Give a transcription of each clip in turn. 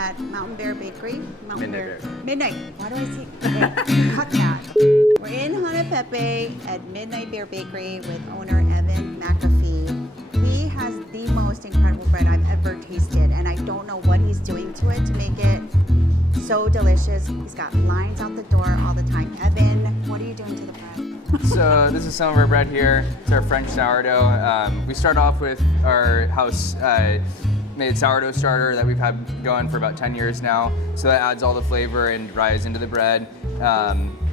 at Mountain Bear Bakery. Midnight Bear. Midnight. Why do I say? Okay, cut that. We're in Hanapepe at Midnight Bear Bakery with owner Evan McAfee. He has the most incredible bread I've ever tasted, and I don't know what he's doing to it to make it so delicious. He's got lines out the door all the time. Evan, what are you doing to the bread? So this is some of our bread here. It's our French sourdough. We start off with our house made sourdough starter that we've had going for about 10 years now. So that adds all the flavor and rise into the bread.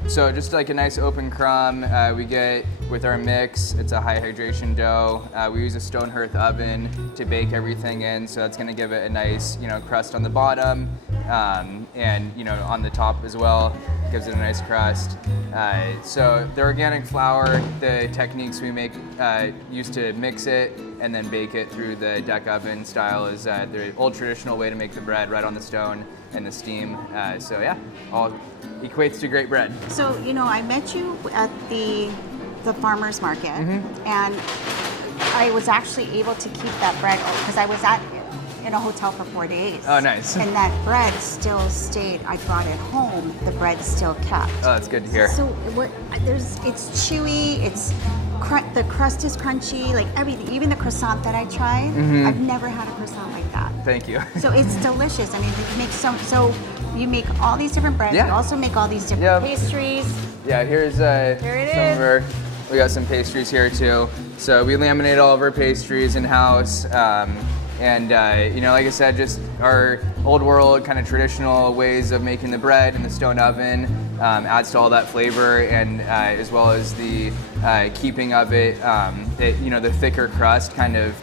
So just like a nice open crumb we get with our mix. It's a high hydration dough. We use a stone hearth oven to bake everything in, so that's going to give it a nice, crust on the bottom, and on the top as well. Gives it a nice crust. So the organic flour, the techniques we make used to mix it and then bake it through the deck oven style is the old traditional way to make the bread right on the stone and the steam. So yeah, all equates to great bread. So I met you at the farmer's market, and I was actually able to keep that bread because I was in a hotel for 4 days. Oh, nice. And that bread still stayed. I brought it home. The bread still kept. Oh, that's good to hear. So it's chewy. The crust is crunchy. Like everything, even the croissant that I tried. I've never had a croissant like that. Thank you. So it's delicious. I mean, you make so you make all these different breads. Yeah. You also make all these different pastries. Yeah, here's we got some pastries here too. So we laminate all of our pastries in-house. And like I said, just our old world kind of traditional ways of making the bread in the stone oven adds to all that flavor, and as well as the keeping of it, the thicker crust kind of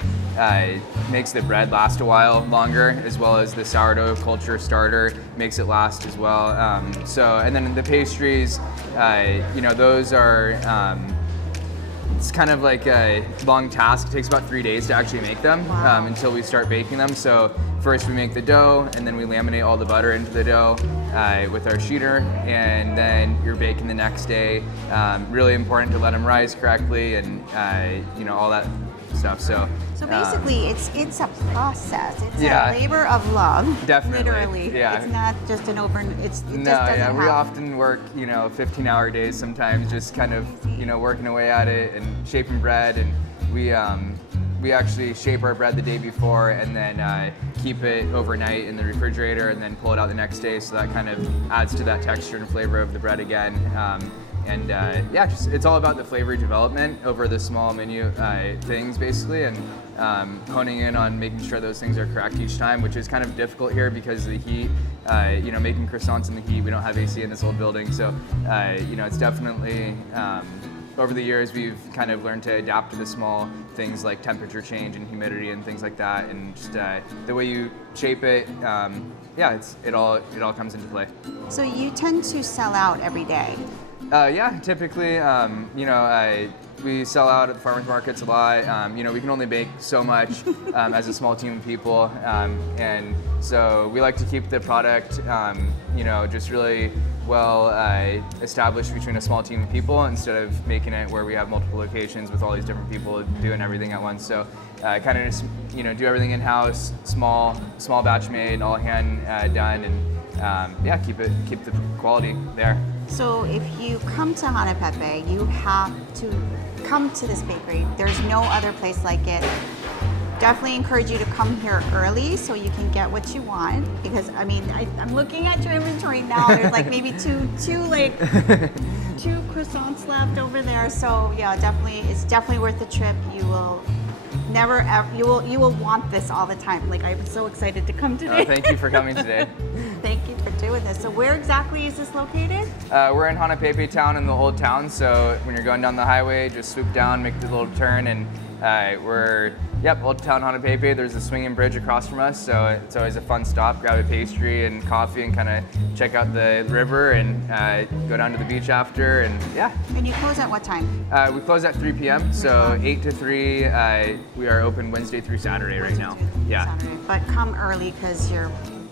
makes the bread last a while longer, as well as the sourdough culture starter makes it last as well. And then the pastries, those are. It's kind of like a long task. It takes about 3 days to actually make them until we start baking them. So first we make the dough, and then we laminate all the butter into the dough with our sheeter, and then you're baking the next day. Really important to let them rise correctly, and all that stuff. So basically, it's a process. It's a labor of love. Definitely. Literally. Yeah. It's not just an We often work 15-hour days sometimes, just kind of working away at it and shaping bread, and we actually shape our bread the day before and then keep it overnight in the refrigerator and then pull it out the next day, so that kind of adds to that texture and flavor of the bread again. It's all about the flavor development over the small menu things basically, and honing in on making sure those things are correct each time, which is kind of difficult here because of the heat. Making croissants in the heat, we don't have AC in this old building, so it's definitely over the years we've kind of learned to adapt to the small things like temperature change and humidity and things like that, and just the way you shape it. It all comes into play. So you tend to sell out every day. Typically, we sell out at the farmers markets a lot. We can only bake so much as a small team of people, and so we like to keep the product, just really well established between a small team of people instead of making it where we have multiple locations with all these different people doing everything at once. So kind of just do everything in-house, small batch made, all hand done, and keep the quality there. So if you come to Hanapepe, you have to come to this bakery. There's no other place like it. Definitely encourage you to come here early so you can get what you want, because I'm looking at your inventory now. There's like maybe two croissants left over there. So yeah, it's definitely worth the trip. You will never ever, you will want this all the time. Like, I'm so excited to come today. Thank you for coming today. Thank you for doing this. So where exactly is this located? We're in Hanapepe town, in the old town. So when you're going down the highway, just swoop down, make the little turn, and we're Old Town Hanapepe. There's a swinging bridge across from us, so it's always a fun stop. Grab a pastry and coffee and kind of check out the river and go down to the beach after, and yeah. And you close at what time? We close at 3 p.m., so 8 to 3. We are open Wednesday through Saturday right now. Saturday. But come early because you're...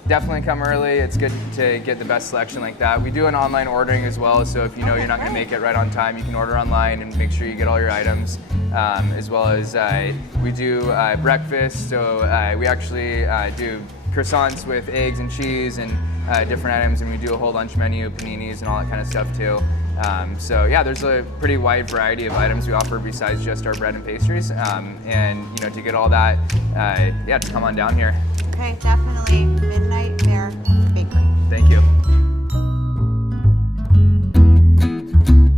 Definitely come early. It's good to get the best selection like that. We do an online ordering as well, so if you know you're not going to make it right on time, you can order online and make sure you get all your items. As well as we do breakfast, so we actually do croissants with eggs and cheese and different items, and we do a whole lunch menu, paninis and all that kind of stuff too. So yeah, there's a pretty wide variety of items we offer besides just our bread and pastries. And you know, to get all that, yeah, just come on down here. Okay, definitely Midnight Bear Bakery. Thank you.